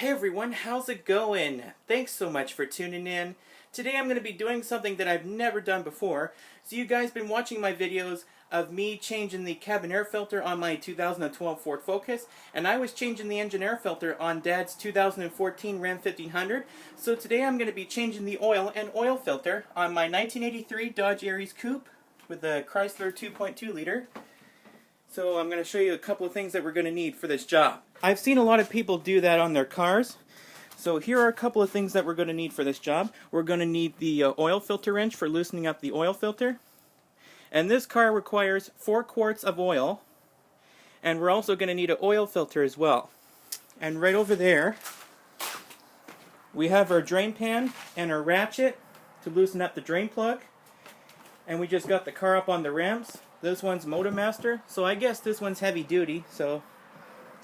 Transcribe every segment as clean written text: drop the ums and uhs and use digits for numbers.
Hey everyone, how's it going? Thanks so much for tuning in. Today I'm going to be doing something that I've never done before. So you guys been watching my videos of me changing the cabin air filter on my 2012 Ford Focus, and I was changing the engine air filter on Dad's 2014 Ram 1500. So today I'm going to be changing the oil and oil filter on my 1983 Dodge Aries Coupe with the Chrysler 2.2 liter. So I'm going to show you a couple of things that we're going to need for this job. I've seen a lot of people do that on their cars. So here are a couple of things that we're going to need for this job. We're going to need the oil filter wrench for loosening up the oil filter. And this car requires 4 quarts of oil. And we're also going to need an oil filter as well. And right over there, we have our drain pan and our ratchet to loosen up the drain plug. And we just got the car up on the ramps. This one's Motormaster, so I guess this one's heavy duty. So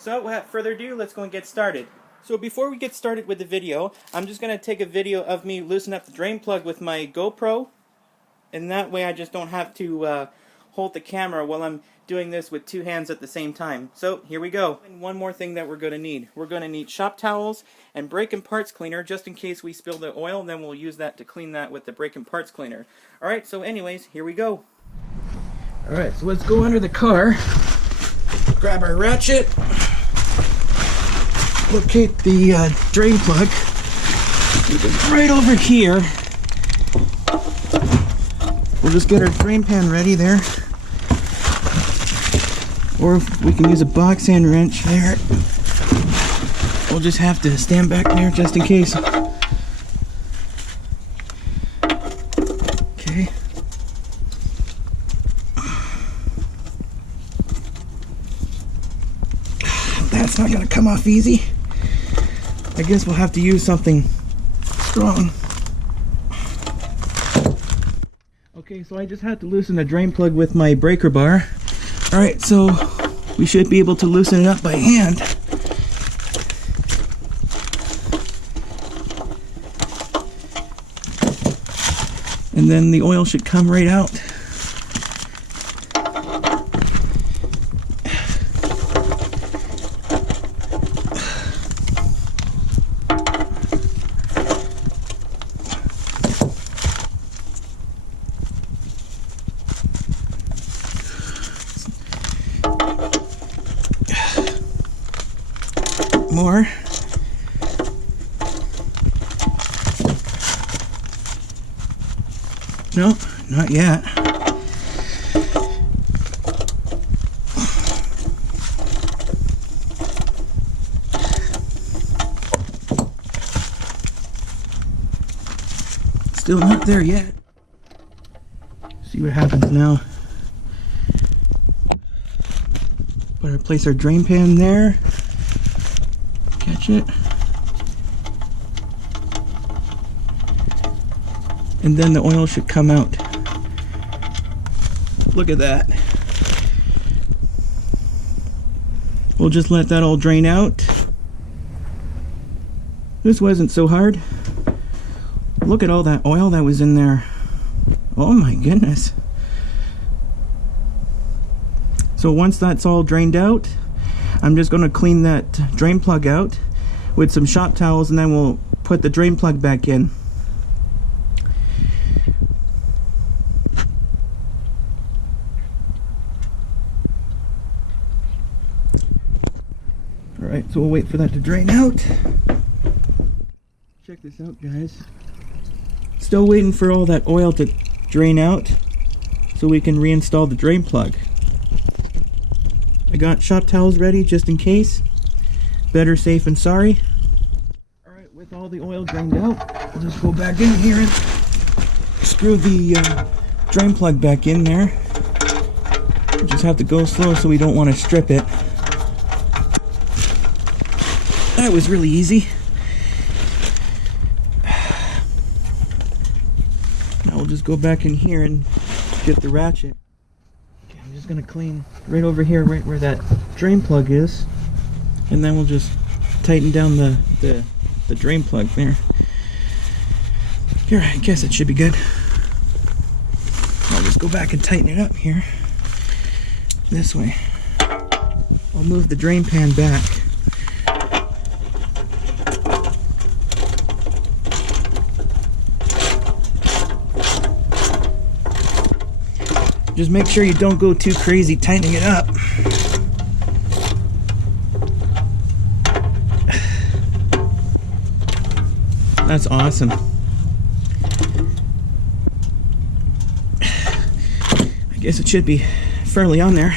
without further ado, let's go and get started. So before we get started with the video, I'm just going to take a video of me loosening up the drain plug with my GoPro. And that way I just don't have to hold the camera while I'm doing this with 2 hands at the same time. So here we go. And one more thing that we're going to need. We're going to need shop towels and brake and parts cleaner just in case we spill the oil. Then we'll use that to clean that with the brake and parts cleaner. Alright, so anyways, here we go. Alright, so let's go under the car, grab our ratchet, locate the drain plug, right over here. We'll just get our drain pan ready there, or we can use a box hand wrench there. We'll just have to stand back there just in case. Okay. That's not going to come off easy. I guess we'll have to use something strong. Okay, so I just had to loosen the drain plug with my breaker bar. Alright, so we should be able to loosen it up by hand. And then the oil should come right out. More. No, not yet. Still not there yet. See what happens now. Better place our drain pan there. Catch it. And then the oil should come out. Look at that. We'll just let that all drain out. This wasn't so hard. Look at all that oil that was in there. Oh my goodness. So once that's all drained out, I'm just going to clean that drain plug out with some shop towels, and then we'll put the drain plug back in. Alright, so we'll wait for that to drain out. Check this out, guys. Still waiting for all that oil to drain out so we can reinstall the drain plug. I got shop towels ready just in case. Better safe than sorry. Alright, with all the oil drained out, we'll just go back in here and screw the drain plug back in there. We just have to go slow so we don't want to strip it. That was really easy. Now we'll just go back in here and get the ratchet. I'm just going to clean right over here, right where that drain plug is, and then we'll just tighten down the drain plug there. Here, I guess it should be good. I'll just go back and tighten it up here this way. I'll move the drain pan back. Just make sure you don't go too crazy tightening it up. That's awesome. I guess it should be fairly on there.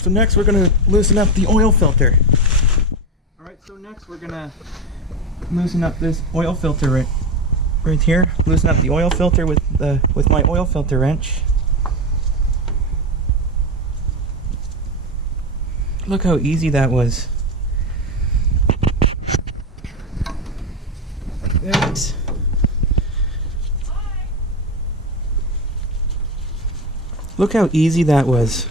So next we're going to loosen up the oil filter. Alright, so next we're going to loosen up this oil filter right here. Loosen up the oil filter with my oil filter wrench. Look how easy that was. Like that. Look how easy that was.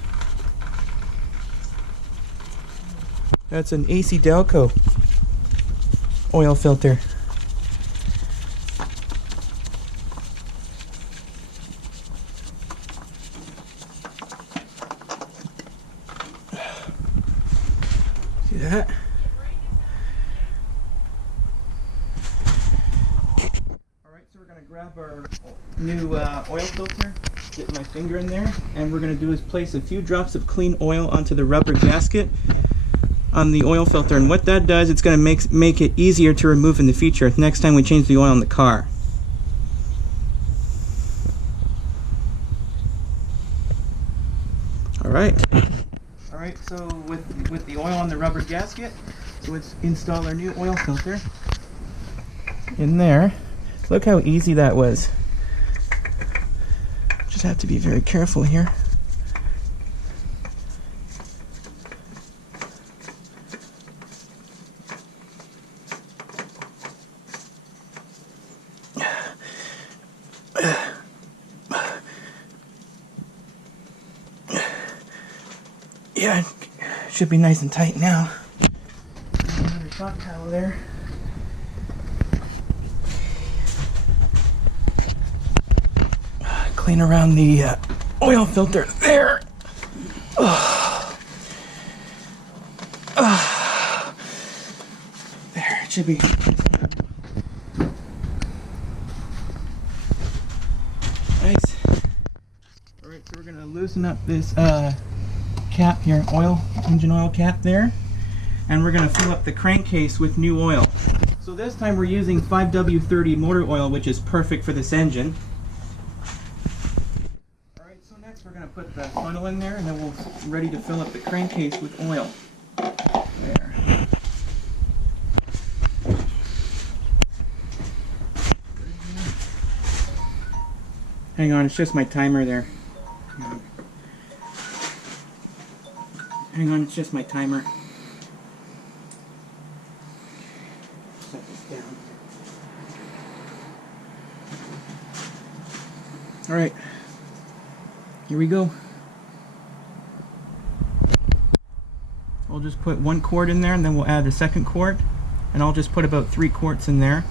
That's an AC Delco oil filter. See that? Alright, so we're going to grab our new oil filter, get my finger in there, and we're going to do is place a few drops of clean oil onto the rubber gasket on the oil filter, and what that does, it's going to make it easier to remove in the future next time we change the oil in the car. Alright, so with the oil on the rubber gasket, so let's install our new oil filter in there. Look how easy that was. Just have to be very careful here. Yeah, it should be nice and tight now. Another shop towel there. Clean around the oil filter there. There, it should be. Nice. Alright, so we're going to loosen up this cap here, engine oil cap there, and we're going to fill up the crankcase with new oil. So this time we're using 5W30 motor oil, which is perfect for this engine. Alright, so next we're going to put the funnel in there, and then we're ready to fill up the crankcase with oil. There. Hang on, it's just my timer there. Hang on, it's just my timer. Set this down. Alright, here we go. I'll just put 1 quart in there, and then we'll add a 2nd quart, and I'll just put about 3 quarts in there.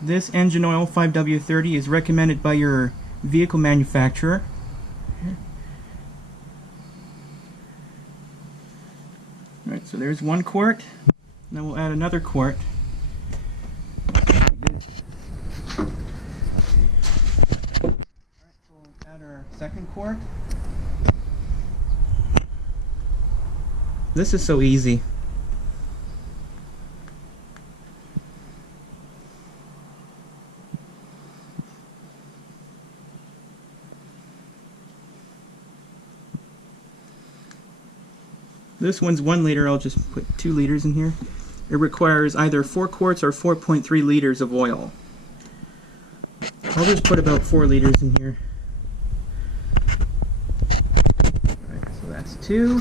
This engine oil 5W30 is recommended by your vehicle manufacturer. Alright, so there's 1 quart. Then we'll add another quart. Alright, so we'll add our 2nd quart. This is so easy. This one's 1 liter, I'll just put 2 liters in here. It requires either 4 quarts or 4.3 liters of oil. I'll just put about 4 liters in here. Alright, so that's 2.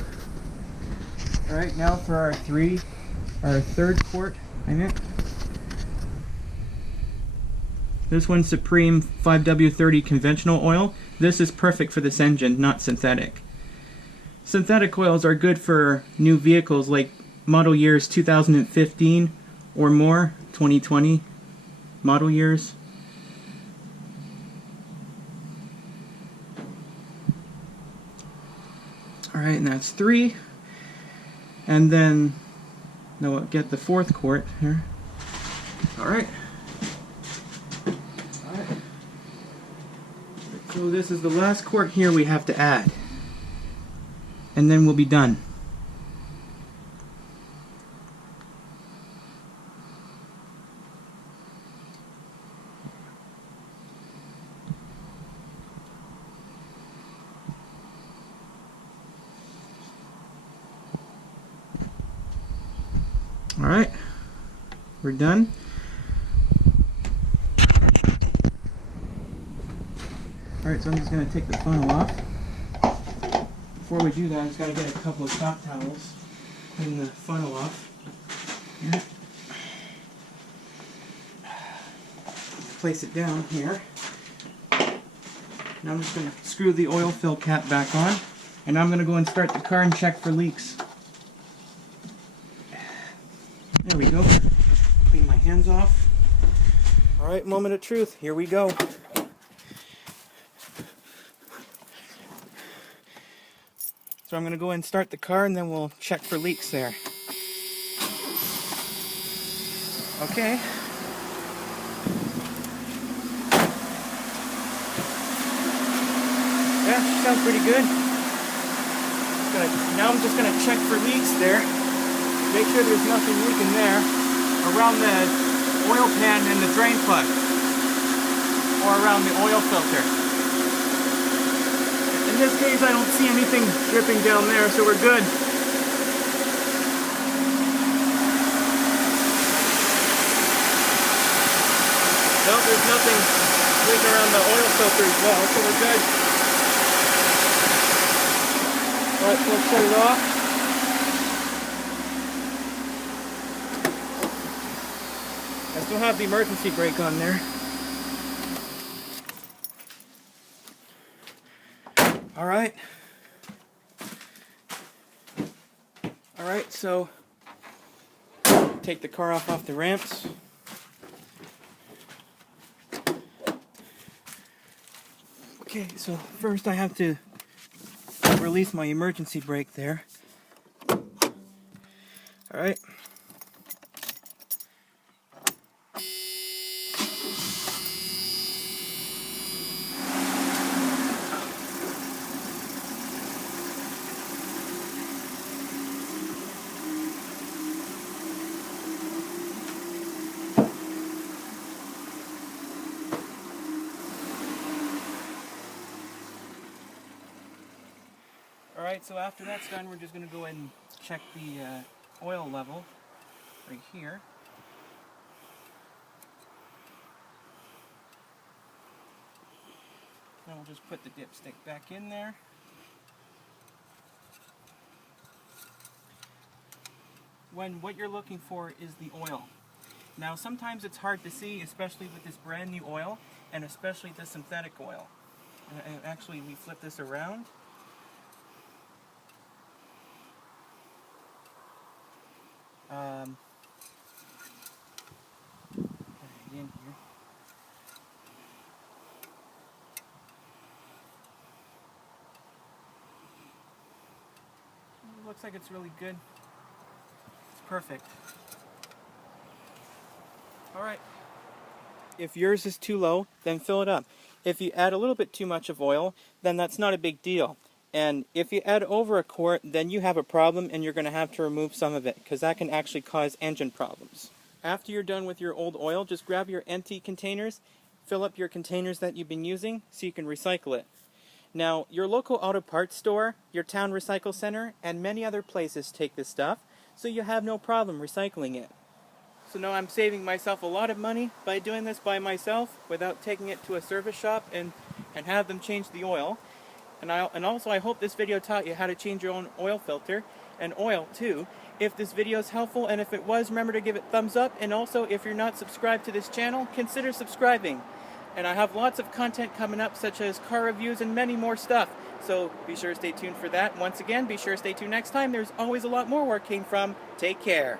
Alright, now for our 3rd quart, I meant. This one's Supreme 5W30 conventional oil. This is perfect for this engine, not synthetic. Synthetic oils are good for new vehicles like model years 2015 or more, 2020 model years. Alright, and that's 3. And then, now we'll get the 4th quart here. Alright. So this is the last quart here we have to add. And then we'll be done. Alright, we're done. Alright, so I'm just going to take the funnel off. Before we do that, I just got to get a couple of top towels, clean the funnel off. Yeah. Place it down here. Now I'm just going to screw the oil fill cap back on, and I'm going to go and start the car and check for leaks. There we go. Clean my hands off. Alright, moment of truth. Here we go. So I'm going to go and start the car and then we'll check for leaks there. Okay. Yeah, sounds pretty good. Now I'm just going to check for leaks there. Make sure there's nothing leaking there around the oil pan and the drain plug, or around the oil filter. In this case, I don't see anything dripping down there, so we're good. Nope, there's nothing leaking around the oil filter as well, so we're good. Alright, so let's shut it off. I still have the emergency brake on there. Alright. Alright, so take the car off the ramps. Okay, so first I have to release my emergency brake there. Alright. Alright, so after that's done, we're just going to go ahead and check the oil level right here. Then we'll just put the dipstick back in there. What you're looking for is the oil. Now sometimes it's hard to see, especially with this brand new oil, and especially the synthetic oil. And actually, we flip this around. Put it in here. It looks like it's really good. It's perfect. Alright. If yours is too low, then fill it up. If you add a little bit too much of oil, then that's not a big deal. And if you add over a quart, then you have a problem and you're going to have to remove some of it, because that can actually cause engine problems. After you're done with your old oil, just grab your empty containers, fill up your containers that you've been using so you can recycle it. Now, your local auto parts store, your town recycle center, and many other places take this stuff, so you have no problem recycling it. So now I'm saving myself a lot of money by doing this by myself without taking it to a service shop and have them change the oil. And also I hope this video taught you how to change your own oil filter and oil too. If this video is helpful, and if it was, remember to give it thumbs up, and also if you're not subscribed to this channel, consider subscribing. And I have lots of content coming up, such as car reviews and many more stuff. So be sure to stay tuned for that. Once again, be sure to stay tuned next time. There's always a lot more where it came from. Take care.